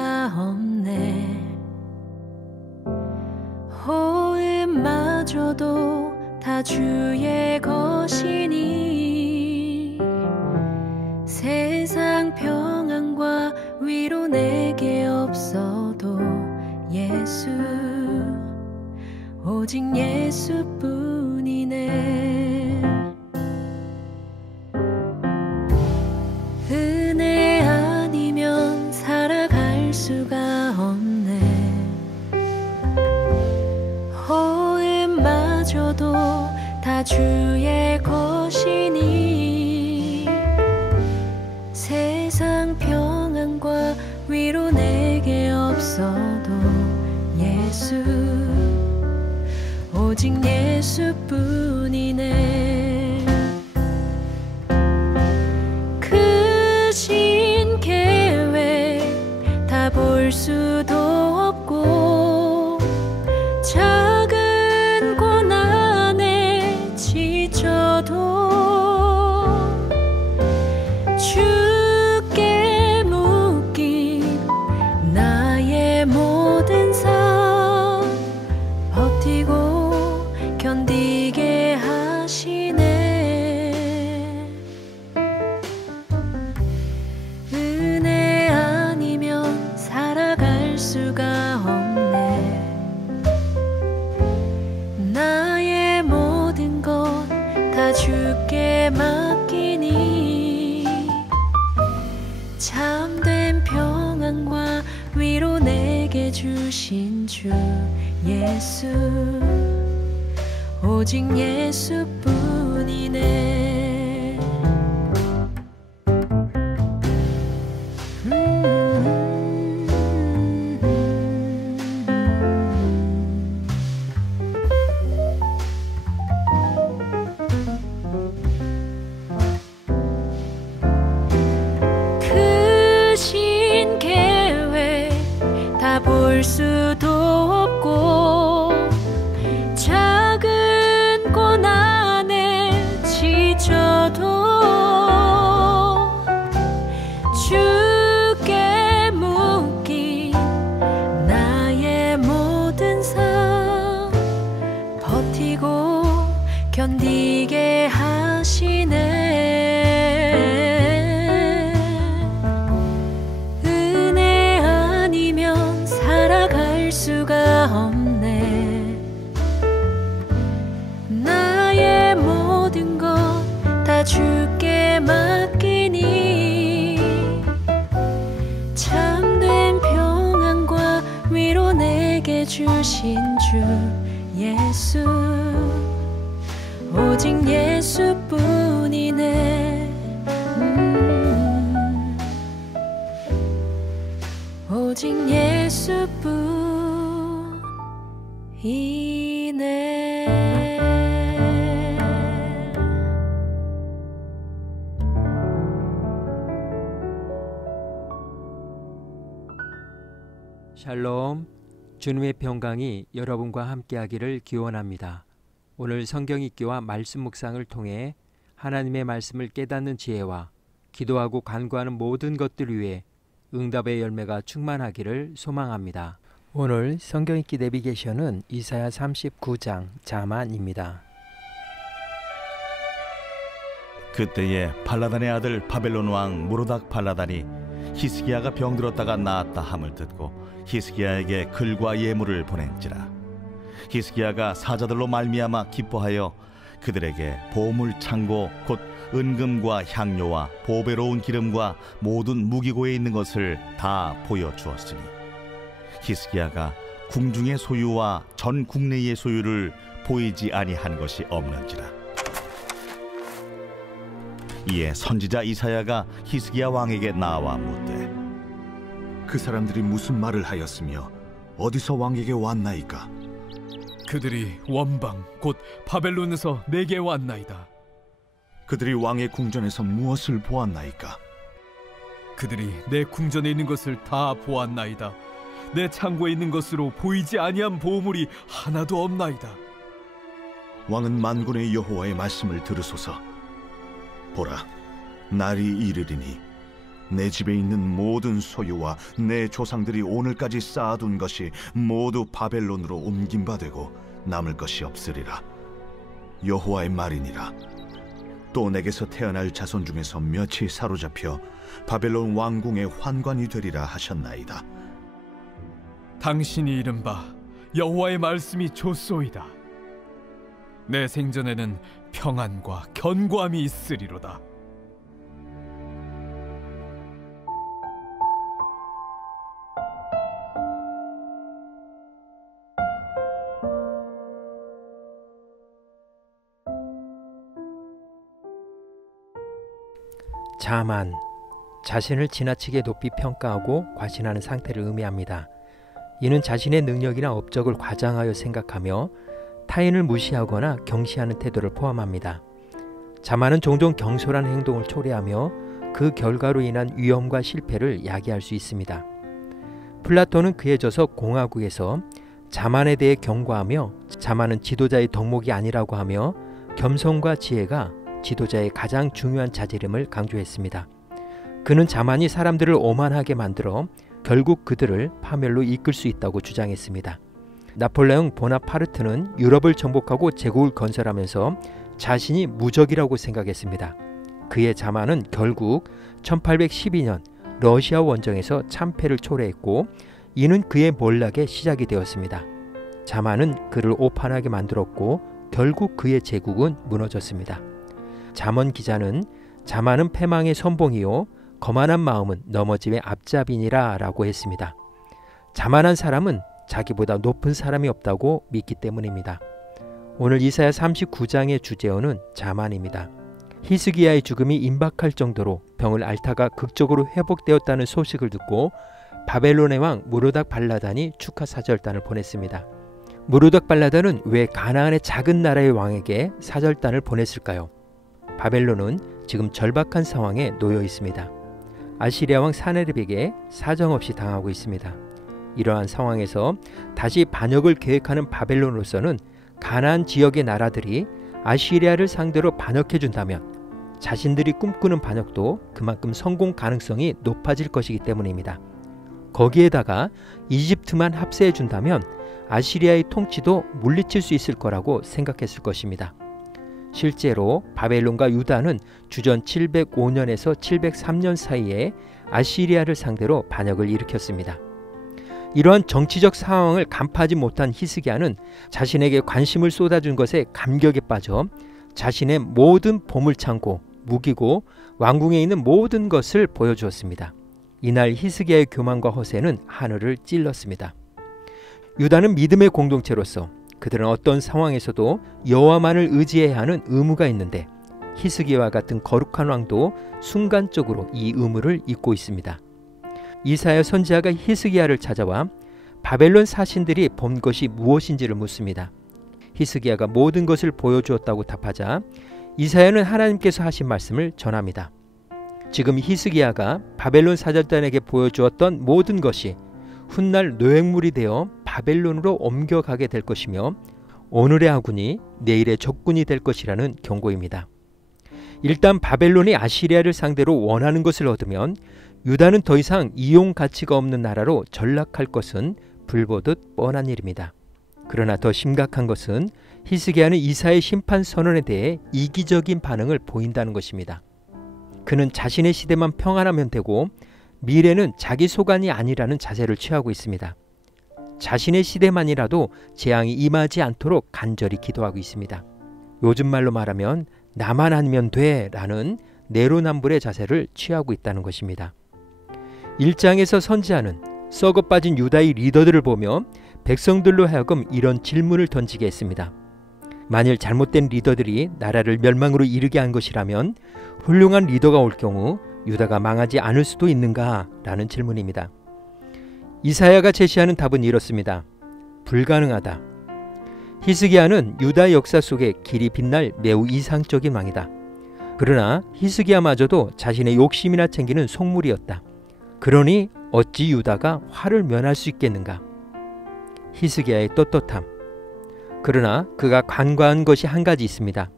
수가 없네. 호흡마저도 다 주의 것이니 세상 평안과 위로 내게 없어도 예수, 오직 예수뿐이네. 은혜 아니면 살아갈 수가 없네. 호흡마저도 다 주의 것이니 세상 평안과 위로 내게 없어도 예수, 오직 예수뿐이네. 크신 계획 다 볼 수도 없고 작은 고난에 지쳐도 주께 묶인 나의 모든 삶 버티고 견디게 하시네. 은혜 아니면 살아갈 수가 없네. 나의 모든 것 다 주께 맡기니 참된 평안과 위로 내게 주신 주 예수, 오직 예수뿐이네. 크신 계획 다 볼 수도 없고 작은 고난에 지쳐도 주께 묶인 나의 모든 삶 버티고 견디게 하시네. 은혜 아니면 살아갈 수가 없네. 나의 모든 것 다 주께 맡기니 참된 평안과 위로 내게 주신 주 예수, 오직 예수뿐이네. 오직 예수뿐이네. 샬롬, 주님의 평강이 여러분과 함께하기를 기원합니다. 오늘 성경 읽기와 말씀 묵상을 통해 하나님의 말씀을 깨닫는 지혜와 기도하고 간구하는 모든 것들 위해 응답의 열매가 충만하기를 소망합니다. 오늘 성경 읽기 내비게이션은 이사야 39장 자만입니다. 그때에 발라단의 아들 바벨론 왕 무로닥 발라단이 히스기야가 병들었다가 나았다 함을 듣고 히스기야에게 글과 예물을 보낸지라. 히스기야가 사자들로 말미암아 기뻐하여 그들에게 보물 창고 곧 은금과 향료와 보배로운 기름과 모든 무기고에 있는 것을 다 보여주었으니 히스기야가 궁중의 소유와 전 국내의 소유를 보이지 아니한 것이 없는지라. 이에 선지자 이사야가 히스기야 왕에게 나와 묻되 그 사람들이 무슨 말을 하였으며 어디서 왕에게 왔나이까? 그들이 원방 곧 바벨론에서 내게 왔나이다. 그들이 왕의 궁전에서 무엇을 보았나이까? 그들이 내 궁전에 있는 것을 다 보았나이다. 내 창고에 있는 것으로 보이지 아니한 보물이 하나도 없나이다. 왕은 만군의 여호와의 말씀을 들으소서. 보라, 날이 이르리니 내 집에 있는 모든 소유와 내 조상들이 오늘까지 쌓아둔 것이 모두 바벨론으로 옮긴 바 되고 남을 것이 없으리라. 여호와의 말이니라. 또 내게서 태어날 자손 중에서 몇이 사로잡혀 바벨론 왕궁의 환관이 되리라 하셨나이다. 당신이 이른 바 여호와의 말씀이 좋소이다. 내 생전에는 평안과 견고함이 있으리로다. 자만, 자신을 지나치게 높이 평가하고 과신하는 상태를 의미합니다. 이는 자신의 능력이나 업적을 과장하여 생각하며 타인을 무시하거나 경시하는 태도를 포함합니다. 자만은 종종 경솔한 행동을 초래하며 그 결과로 인한 위험과 실패를 야기할 수 있습니다. 플라톤은 그에 져서 공화국에서 자만에 대해 경고하며 자만은 지도자의 덕목이 아니라고 하며 겸손과 지혜가 지도자의 가장 중요한 자질임을 강조했습니다. 그는 자만이 사람들을 오만하게 만들어 결국 그들을 파멸로 이끌 수 있다고 주장했습니다. 나폴레옹 보나파르트는 유럽을 정복하고 제국을 건설하면서 자신이 무적이라고 생각했습니다. 그의 자만은 결국 1812년 러시아 원정에서 참패를 초래했고 이는 그의 몰락의 시작이 되었습니다. 자만은 그를 오판하게 만들었고 결국 그의 제국은 무너졌습니다. 잠언 기자는 자만은 패망의 선봉이요 거만한 마음은 넘어짐의 앞잡이니라 라고 했습니다. 자만한 사람은 자기보다 높은 사람이 없다고 믿기 때문입니다. 오늘 이사야 39장의 주제어는 자만입니다. 히스기야의 죽음이 임박할 정도로 병을 앓다가 극적으로 회복되었다는 소식을 듣고 바벨론의 왕 무로닥 발라단이 축하 사절단을 보냈습니다. 무로닥 발라단은 왜 가나안의 작은 나라의 왕에게 사절단을 보냈을까요? 바벨론은 지금 절박한 상황에 놓여 있습니다. 아시리아 왕 사네립에게 사정없이 당하고 있습니다. 이러한 상황에서 다시 반역을 계획하는 바벨론으로서는 가나안 지역의 나라들이 아시리아를 상대로 반역해준다면 자신들이 꿈꾸는 반역도 그만큼 성공 가능성이 높아질 것이기 때문입니다. 거기에다가 이집트만 합세해준다면 아시리아의 통치도 물리칠 수 있을 거라고 생각했을 것입니다. 실제로 바벨론과 유다는 주전 705년에서 703년 사이에 아시리아를 상대로 반역을 일으켰습니다. 이러한 정치적 상황을 간파하지 못한 히스기야는 자신에게 관심을 쏟아준 것에 감격에 빠져 자신의 모든 보물창고, 무기고 왕궁에 있는 모든 것을 보여주었습니다. 이날 히스기야의 교만과 허세는 하늘을 찔렀습니다. 유다는 믿음의 공동체로서 그들은 어떤 상황에서도 여호와만을 의지해야 하는 의무가 있는데 히스기야와 같은 거룩한 왕도 순간적으로 이 의무를 잊고 있습니다. 이사야 선지자가 히스기야를 찾아와 바벨론 사신들이 본 것이 무엇인지를 묻습니다. 히스기야가 모든 것을 보여주었다고 답하자 이사야는 하나님께서 하신 말씀을 전합니다. 지금 히스기야가 바벨론 사절단에게 보여주었던 모든 것이 훗날 노획물이 되어 바벨론으로 옮겨가게 될 것이며 오늘의 아군이 내일의 적군이 될 것이라는 경고입니다. 일단 바벨론이 아시리아를 상대로 원하는 것을 얻으면 유다는 더 이상 이용 가치가 없는 나라로 전락할 것은 불보듯 뻔한 일입니다. 그러나 더 심각한 것은 히스기야는 이사야의 심판 선언에 대해 이기적인 반응을 보인다는 것입니다. 그는 자신의 시대만 평안하면 되고 미래는 자기 소관이 아니라는 자세를 취하고 있습니다. 자신의 시대만이라도 재앙이 임하지 않도록 간절히 기도하고 있습니다. 요즘 말로 말하면 나만 아니면 돼 라는 내로남불의 자세를 취하고 있다는 것입니다. 1장에서 선지자는 썩어 빠진 유다의 리더들을 보며 백성들로 하여금 이런 질문을 던지게 했습니다. 만일 잘못된 리더들이 나라를 멸망으로 이르게 한 것이라면 훌륭한 리더가 올 경우 유다가 망하지 않을 수도 있는가? 라는 질문입니다. 이사야가 제시하는 답은 이렇습니다. 불가능하다. 히스기야는 유다 역사 속에 길이 빛날 매우 이상적인 왕이다. 그러나 히스기야마저도 자신의 욕심이나 챙기는 속물이었다. 그러니 어찌 유다가 화를 면할 수 있겠는가? 히스기야의 떳떳함. 그러나 그가 간과한 것이 한 가지 있습니다.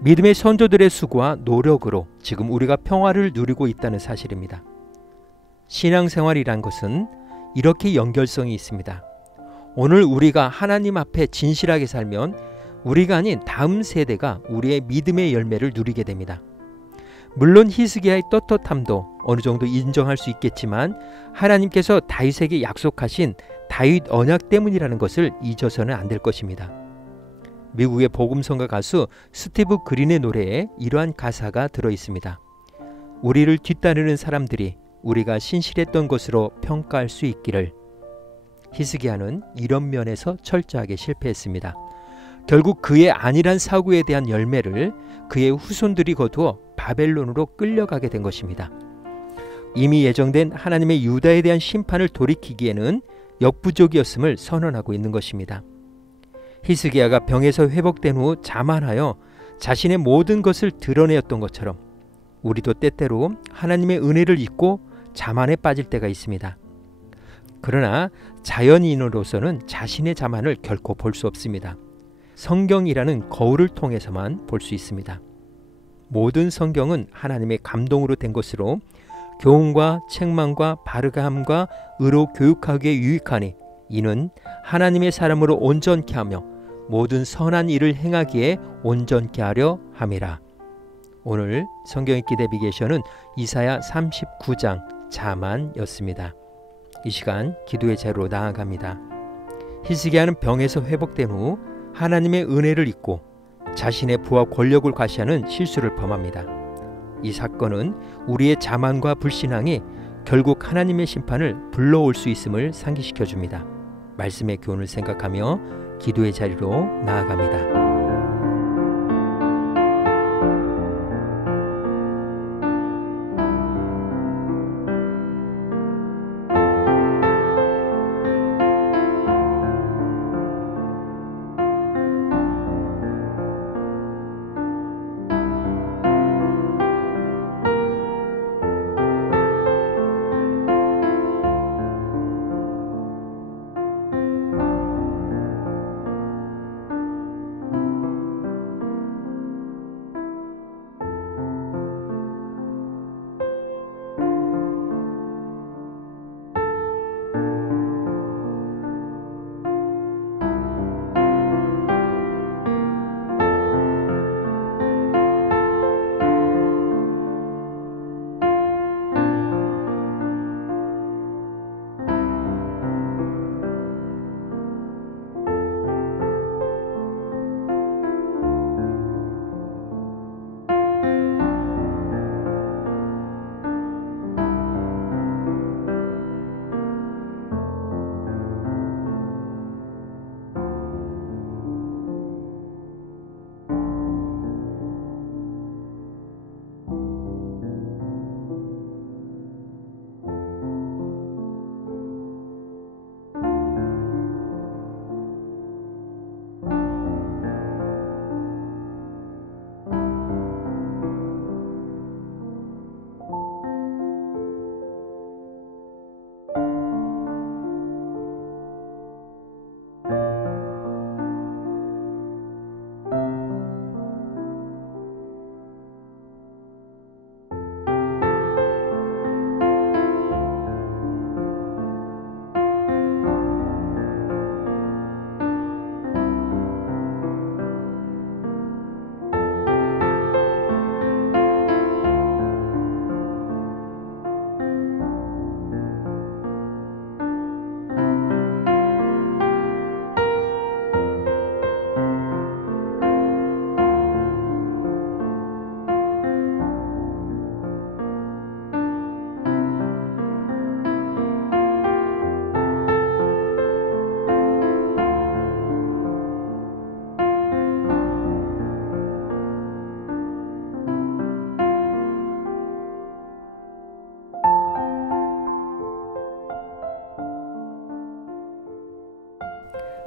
믿음의 선조들의 수고와 노력으로 지금 우리가 평화를 누리고 있다는 사실입니다. 신앙생활이란 것은 이렇게 연결성이 있습니다. 오늘 우리가 하나님 앞에 진실하게 살면 우리가 아닌 다음 세대가 우리의 믿음의 열매를 누리게 됩니다. 물론 히스기야의 떳떳함도 어느 정도 인정할 수 있겠지만 하나님께서 다윗에게 약속하신 다윗 언약 때문이라는 것을 잊어서는 안 될 것입니다. 미국의 복음성가 가수 스티브 그린의 노래에 이러한 가사가 들어 있습니다. 우리를 뒤따르는 사람들이 우리가 신실했던 것으로 평가할 수 있기를. 히스기야는 이런 면에서 철저하게 실패했습니다. 결국 그의 안일한 사고에 대한 열매를 그의 후손들이 거두어 바벨론으로 끌려가게 된 것입니다. 이미 예정된 하나님의 유다에 대한 심판을 돌이키기에는 역부족이었음을 선언하고 있는 것입니다. 히스기야가 병에서 회복된 후 자만하여 자신의 모든 것을 드러내었던 것처럼 우리도 때때로 하나님의 은혜를 잊고 자만에 빠질 때가 있습니다. 그러나 자연인으로서는 자신의 자만을 결코 볼 수 없습니다. 성경이라는 거울을 통해서만 볼 수 있습니다. 모든 성경은 하나님의 감동으로 된 것으로 교훈과 책망과 바르게함과 의로 교육하기에 유익하니 이는 하나님의 사람으로 온전케 하며 모든 선한 일을 행하기에 온전케 하려 함이라. 오늘 성경 읽기 내비게이션은 이사야 39장 자만이었습니다. 이 시간 기도의 자리로 나아갑니다. 히스기야는 병에서 회복된 후 하나님의 은혜를 잊고 자신의 부와 권력을 과시하는 실수를 범합니다. 이 사건은 우리의 자만과 불신앙이 결국 하나님의 심판을 불러올 수 있음을 상기시켜 줍니다. 말씀의 교훈을 생각하며 기도의 자리로 나아갑니다.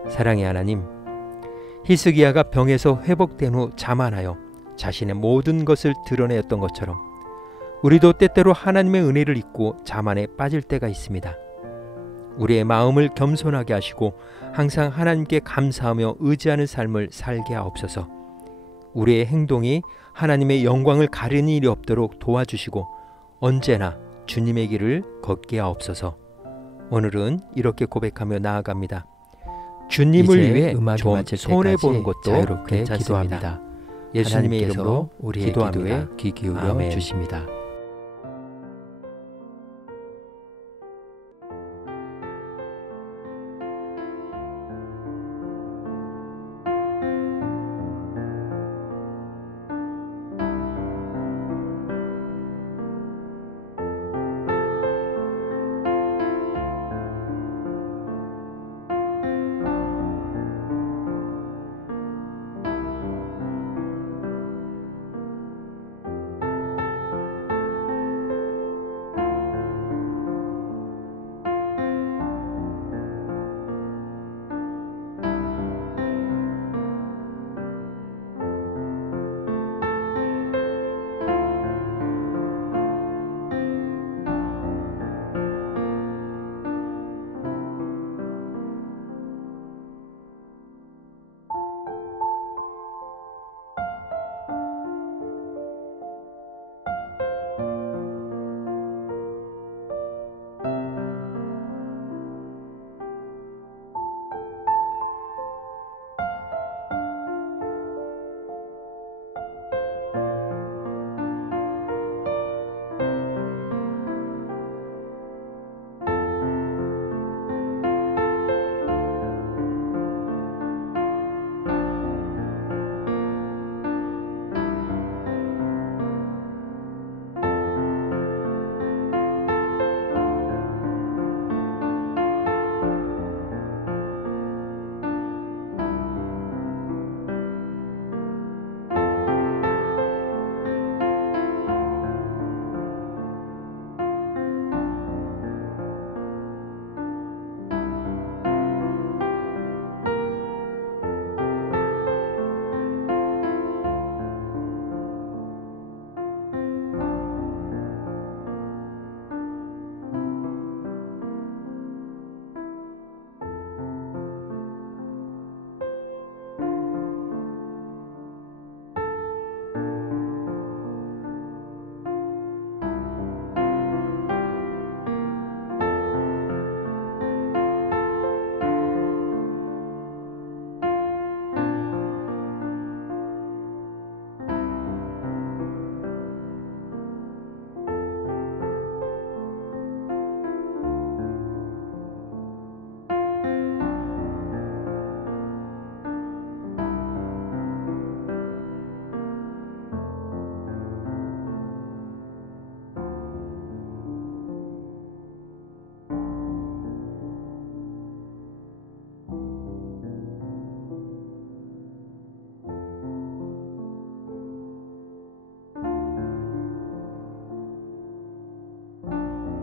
사랑의 하나님, 히스기야가 병에서 회복된 후 자만하여 자신의 모든 것을 드러내었던 것처럼 우리도 때때로 하나님의 은혜를 잊고 자만에 빠질 때가 있습니다. 우리의 마음을 겸손하게 하시고 항상 하나님께 감사하며 의지하는 삶을 살게 하옵소서. 우리의 행동이 하나님의 영광을 가리는 일이 없도록 도와주시고 언제나 주님의 길을 걷게 하옵소서. 오늘은 이렇게 고백하며 나아갑니다. 주님을 위해 좀 손해보는 것도 괜찮습니다. 예수님의 이름으로 우리의 기도에 귀 기울여 주십니다.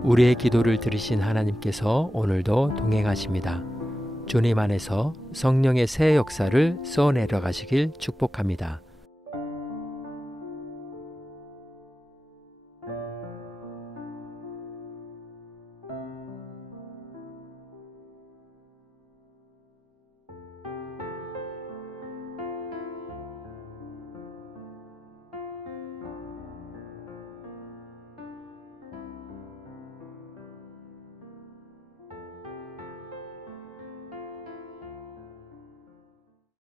우리의 기도를 들으신 하나님께서 오늘도 동행하십니다. 주님 안에서 성령의 새 역사를 써내려 가시길 축복합니다.